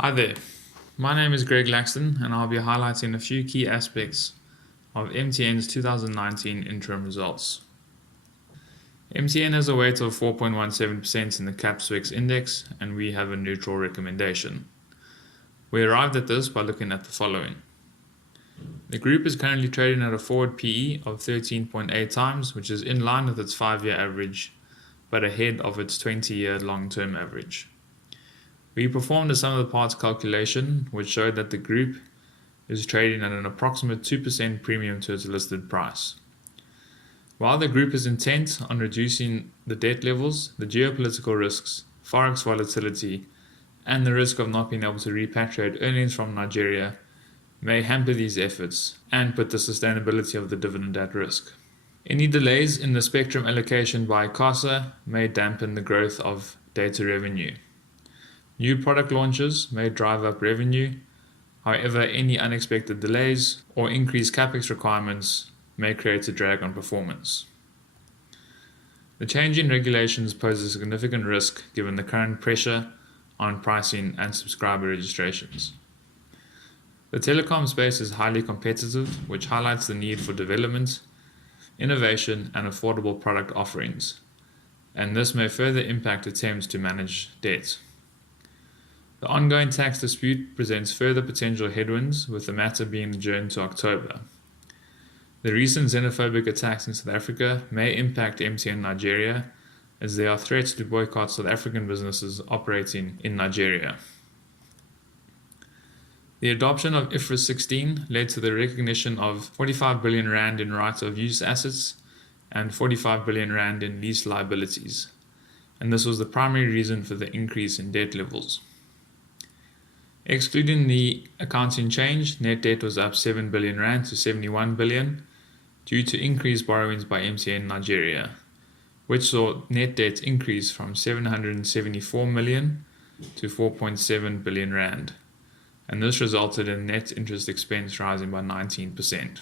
Hi there, my name is Greg Laxton and I'll be highlighting a few key aspects of MTN's 2019 interim results. MTN has a weight of 4.17% in the CAPS index and we have a neutral recommendation. We arrived at this by looking at the following. The group is currently trading at a forward PE of 13.8 times, which is in line with its 5-year average, but ahead of its 20-year long-term average. We performed a sum of the parts calculation, which showed that the group is trading at an approximate 2% premium to its listed price. While the group is intent on reducing the debt levels, the geopolitical risks, forex volatility, and the risk of not being able to repatriate earnings from Nigeria may hamper these efforts and put the sustainability of the dividend at risk. Any delays in the spectrum allocation by ICASA may dampen the growth of data revenue. New product launches may drive up revenue. However, any unexpected delays or increased capex requirements may create a drag on performance. The change in regulations poses a significant risk given the current pressure on pricing and subscriber registrations. The telecom space is highly competitive, which highlights the need for development, innovation, and affordable product offerings, and this may further impact attempts to manage debt. The ongoing tax dispute presents further potential headwinds, with the matter being adjourned to October. The recent xenophobic attacks in South Africa may impact MTN Nigeria, as there are threats to boycott South African businesses operating in Nigeria. The adoption of IFRS 16 led to the recognition of 45 billion rand in right-of-use assets and 45 billion rand in lease liabilities, and this was the primary reason for the increase in debt levels. Excluding the accounting change, net debt was up 7 billion rand to 71 billion due to increased borrowings by MTN Nigeria, which saw net debt increase from 774 million to 4.7 billion rand, and this resulted in net interest expense rising by 19%.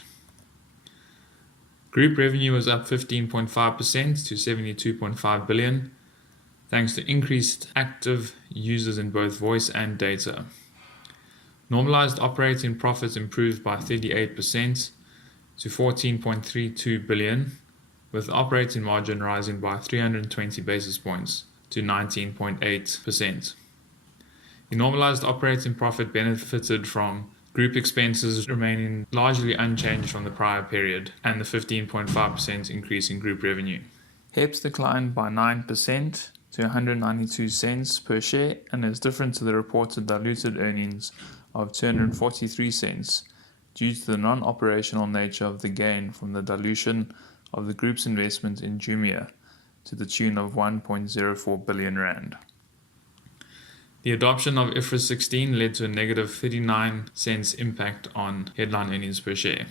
Group revenue was up 15.5% to 72.5 billion, thanks to increased active users in both voice and data. Normalized operating profits improved by 38% to 14.32 billion, with operating margin rising by 320 basis points to 19.8%. The normalized operating profit benefited from group expenses remaining largely unchanged from the prior period and the 15.5% increase in group revenue. HEPS declined by 9% to 192 cents per share and is different to the reported diluted earnings of 243 cents due to the non-operational nature of the gain from the dilution of the group's investment in Jumia to the tune of 1.04 billion rand. The adoption of IFRS 16 led to a negative 39 cents impact on headline earnings per share.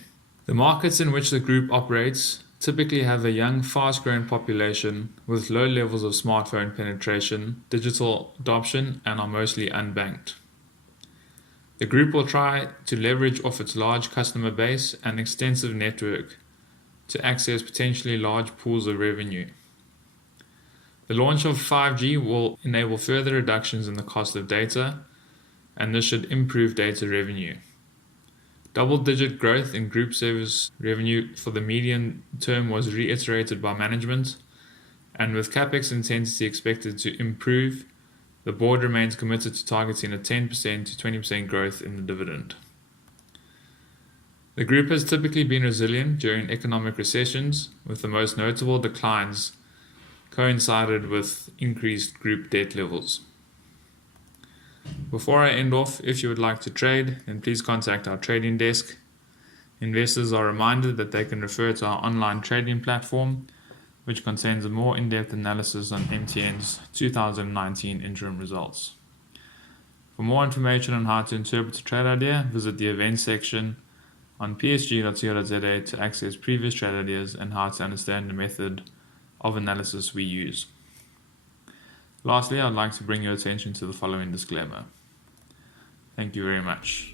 The markets in which the group operates typically have a young, fast-growing population with low levels of smartphone penetration, digital adoption, and are mostly unbanked. The group will try to leverage off its large customer base and extensive network to access potentially large pools of revenue. The launch of 5G will enable further reductions in the cost of data, and this should improve data revenue. Double-digit growth in group service revenue for the medium term was reiterated by management, and with capex intensity expected to improve, the board remains committed to targeting a 10% to 20% growth in the dividend. The group has typically been resilient during economic recessions, with the most notable declines coincided with increased group debt levels. Before I end off, if you would like to trade, then please contact our trading desk. Investors are reminded that they can refer to our online trading platform, which contains a more in-depth analysis on MTN's 2019 interim results. For more information on how to interpret a trade idea, visit the events section on psg.co.za to access previous trade ideas and how to understand the method of analysis we use. Lastly, I'd like to bring your attention to the following disclaimer. Thank you very much.